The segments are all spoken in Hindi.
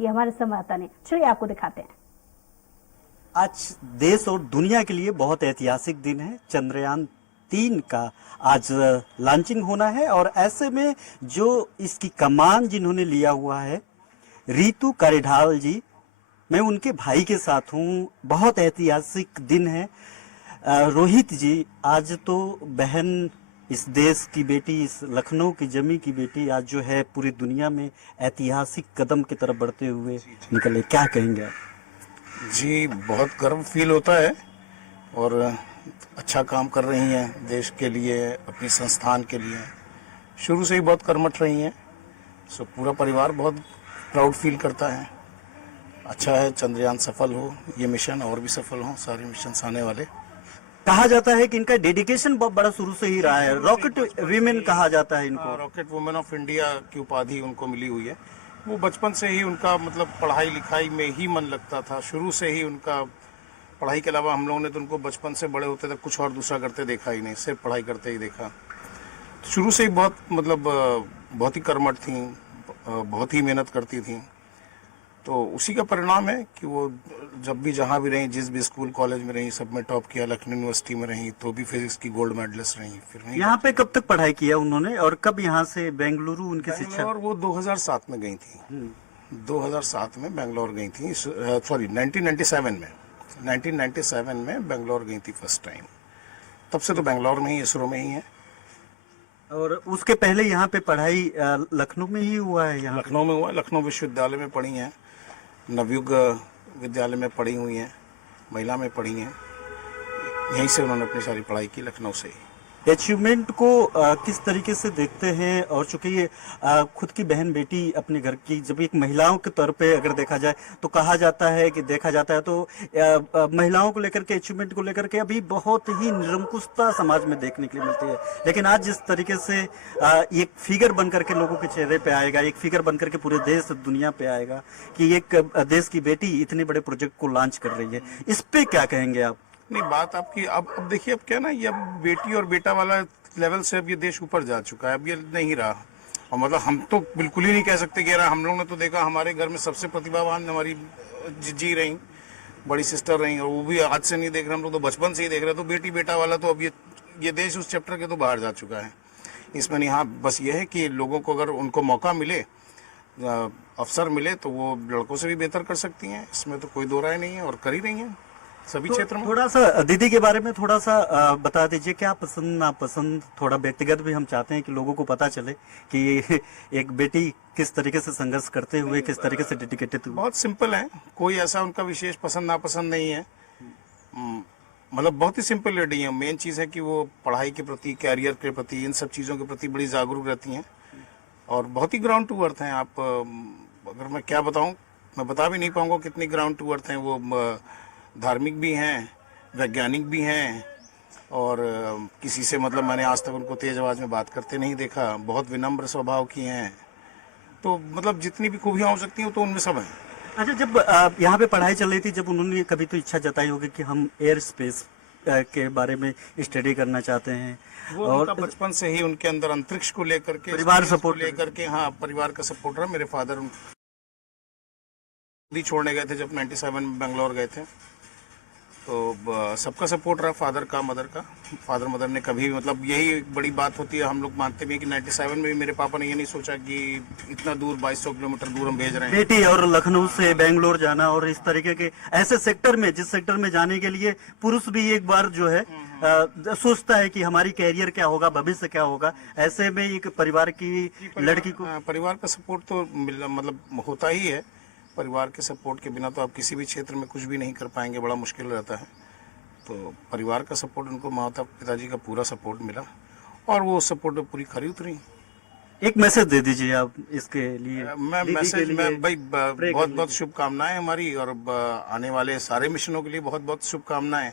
की हमारे संवाददाता ने। चलिए आपको दिखाते हैं। आज देश और दुनिया के लिए बहुत ऐतिहासिक दिन है। चंद्रयान 3 का आज लॉन्चिंग होना है और ऐसे में जो इसकी कमान जिन्होंने लिया हुआ है, रितु करिढाल जी, मैं उनके भाई के साथ हूँ। बहुत ऐतिहासिक दिन है। रोहित जी, आज तो बहन, इस देश की बेटी, इस लखनऊ की जमी की बेटी आज जो है पूरी दुनिया में ऐतिहासिक कदम की तरफ बढ़ते हुए निकले, क्या कहेंगे आप? जी, बहुत गर्व फील होता है और अच्छा काम कर रही हैं देश के लिए, अपनी संस्थान के लिए। शुरू से ही बहुत कर्मठ रही हैं, सो पूरा परिवार बहुत प्राउड फील करता है। अच्छा है चंद्रयान सफल हो, ये मिशन और भी सफल हो, सारे मिशन आने वाले। कहा जाता है कि इनका डेडिकेशन बहुत बड़ा शुरू से ही रहा है। रॉकेट वीमेन कहा जाता है इनको। रॉकेट वुमेन ऑफ इंडिया की उपाधि उनको मिली हुई है। वो बचपन से ही उनका मतलब पढ़ाई लिखाई में ही मन लगता था। शुरू से ही उनका पढ़ाई के अलावा हम लोगों ने तो उनको बचपन से बड़े होते तक कुछ और दूसरा करते देखा ही नहीं, सिर्फ पढ़ाई करते ही देखा। शुरू से ही बहुत मतलब बहुत ही कर्मठ थी, बहुत ही मेहनत करती थी। तो उसी का परिणाम है कि वो जब भी जहाँ भी रही, जिस भी स्कूल कॉलेज में रही, सब में टॉप किया। लखनऊ यूनिवर्सिटी में रही तो भी फिजिक्स की गोल्ड मेडलिस्ट रही। फिर यहाँ पे कब तक पढ़ाई किया उन्होंने और कब यहाँ से बेंगलुरु उनकी शिक्षा? और वो 2007 में गई थी। 2007 में बेंगलोर गई थी, सॉरी 1997 में बेंगलोर गई थी फर्स्ट टाइम। तब से तो बेंगलोर में ही, इसरो में ही है। और उसके पहले यहाँ पे पढ़ाई लखनऊ में ही हुआ है? यहाँ लखनऊ में हुआ, लखनऊ विश्वविद्यालय में पढ़ी हैं, नवयुग विद्यालय में पढ़ी हुई हैं, महिला में पढ़ी हैं। यहीं से उन्होंने अपनी सारी पढ़ाई की, लखनऊ से ही। अचीवमेंट को किस तरीके से देखते हैं? और चूंकि ये खुद की बहन बेटी अपने घर की, जब एक महिलाओं के तौर पे अगर देखा जाए तो कहा जाता है कि महिलाओं को लेकर के, अचीवमेंट को लेकर के अभी बहुत ही निरंकुशता समाज में देखने के लिए मिलती है। लेकिन आज जिस तरीके से एक फिगर बन करके लोगों के चेहरे पे आएगा, एक फिगर बन करके पूरे देश दुनिया पे आएगा कि एक देश की बेटी इतने बड़े प्रोजेक्ट को लॉन्च कर रही है, इस पे क्या कहेंगे आप? नहीं, बात आपकी अब देखिए, अब क्या ना, ये अब बेटी और बेटा वाला लेवल से अब ये देश ऊपर जा चुका है। अब ये नहीं रहा। और मतलब हम तो बिल्कुल ही नहीं कह सकते कि हम लोग ने तो देखा, हमारे घर में सबसे प्रतिभावान हमारी जी रही, बड़ी सिस्टर रही, और वो भी आज से नहीं देख रहे, हम लोग तो बचपन से ही देख रहे। तो बेटी बेटा वाला तो अब ये देश उस चैप्टर के तो बाहर जा चुका है। इसमें नहीं, हाँ बस ये है कि लोगों को अगर उनको मौका मिले, अवसर मिले, तो वो लड़कों से भी बेहतर कर सकती हैं। इसमें तो कोई दो राय नहीं है, और कर ही रही हैं सभी क्षेत्र में। थोड़ा सा दीदी के बारे में थोड़ा सा बता दीजिए, क्या पसंद नापसंद, थोड़ा व्यक्तिगत भी हम चाहते हैं कि लोगों को पता चले कि एक बेटी किस तरीके से संघर्ष करते हुए, किस तरीके से डेडिकेटेड हुई। बहुत सिंपल है, कोई ऐसा उनका विशेष पसंद नापसंद नहीं है। मतलब बहुत ही सिंपल लेडी है। मेन चीज़ है कि वो पढ़ाई के प्रति, कैरियर के प्रति, इन सब चीज़ों के प्रति बड़ी जागरूक रहती हैं और बहुत ही ग्राउंड टू अर्थ हैं। आप अगर मैं क्या बताऊं, मैं बता भी नहीं पाऊंगा कितनी ग्राउंड टू अर्थ हैं वो। धार्मिक भी हैं, वैज्ञानिक भी हैं, और किसी से मतलब मैंने आज तक उनको तेज आवाज़ में बात करते नहीं देखा। बहुत विनम्र स्वभाव की हैं। तो मतलब जितनी भी खूबियाँ हो सकती हैं तो उनमें सब हैं। अच्छा, जब यहाँ पे पढ़ाई चल रही थी, जब उन्होंने कभी तो इच्छा जताई होगी कि हम एयर स्पेस के बारे में स्टडी करना चाहते हैं? वो और बचपन से ही उनके अंदर अंतरिक्ष को लेकर के, परिवार सपोर्ट लेकर के, हाँ परिवार का सपोर्ट रहा। मेरे फादर छोड़ने गए थे जब 97 में बेंगलोर गए थे, तो सबका सपोर्ट रहा, फादर का, मदर का। फादर मदर ने कभी, मतलब यही एक बड़ी बात होती है, हम लोग मानते भी हैं कि 97 में भी मेरे पापा ने ये नहीं सोचा कि इतना दूर 2200 किलोमीटर दूर हम भेज रहे हैं बेटी, और लखनऊ से बेंगलोर जाना, और इस तरीके के ऐसे सेक्टर में, जिस सेक्टर में जाने के लिए पुरुष भी एक बार जो है सोचता है कि हमारी कैरियर क्या होगा, भविष्य क्या होगा। ऐसे में एक परिवार की लड़की को परिवार का सपोर्ट तो मतलब होता ही है। परिवार के सपोर्ट के बिना तो आप किसी भी क्षेत्र में कुछ भी नहीं कर पाएंगे, बड़ा मुश्किल रहता है। तो परिवार का सपोर्ट, उनको माता पिताजी का पूरा सपोर्ट मिला और वो सपोर्ट पूरी खरी उतरी। एक मैसेज दे दीजिए आप इसके लिए। मैं भाई बहुत बहुत शुभकामनाएं हमारी, और आने वाले सारे मिशनों के लिए बहुत बहुत शुभकामनाएं।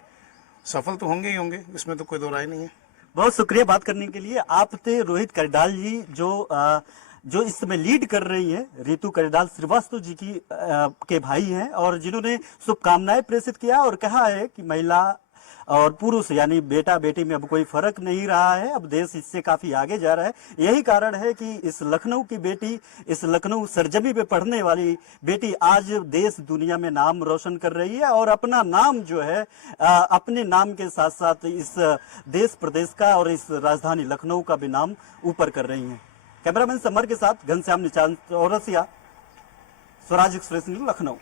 सफल तो होंगे ही होंगे, इसमें तो कोई दो राय नहीं है। बहुत शुक्रिया बात करने के लिए। आप थे रोहित करिढाल जी, जो इस समय लीड कर रही हैं। रितु करिढाल श्रीवास्तव जी की के भाई हैं, और जिन्होंने शुभकामनाएं प्रेषित किया और कहा है कि महिला और पुरुष यानी बेटा बेटी में अब कोई फर्क नहीं रहा है। अब देश इससे काफी आगे जा रहा है। यही कारण है कि इस लखनऊ की बेटी, इस लखनऊ सरजमी पे पढ़ने वाली बेटी आज देश दुनिया में नाम रोशन कर रही है और अपना नाम जो है अपने नाम के साथ साथ इस देश प्रदेश का और इस राजधानी लखनऊ का भी नाम ऊपर कर रही है। कैमरामैन समर के साथ घनश्याम निचांत चौरसिया, स्वराज एक्सप्रेस न्यूज, लखनऊ।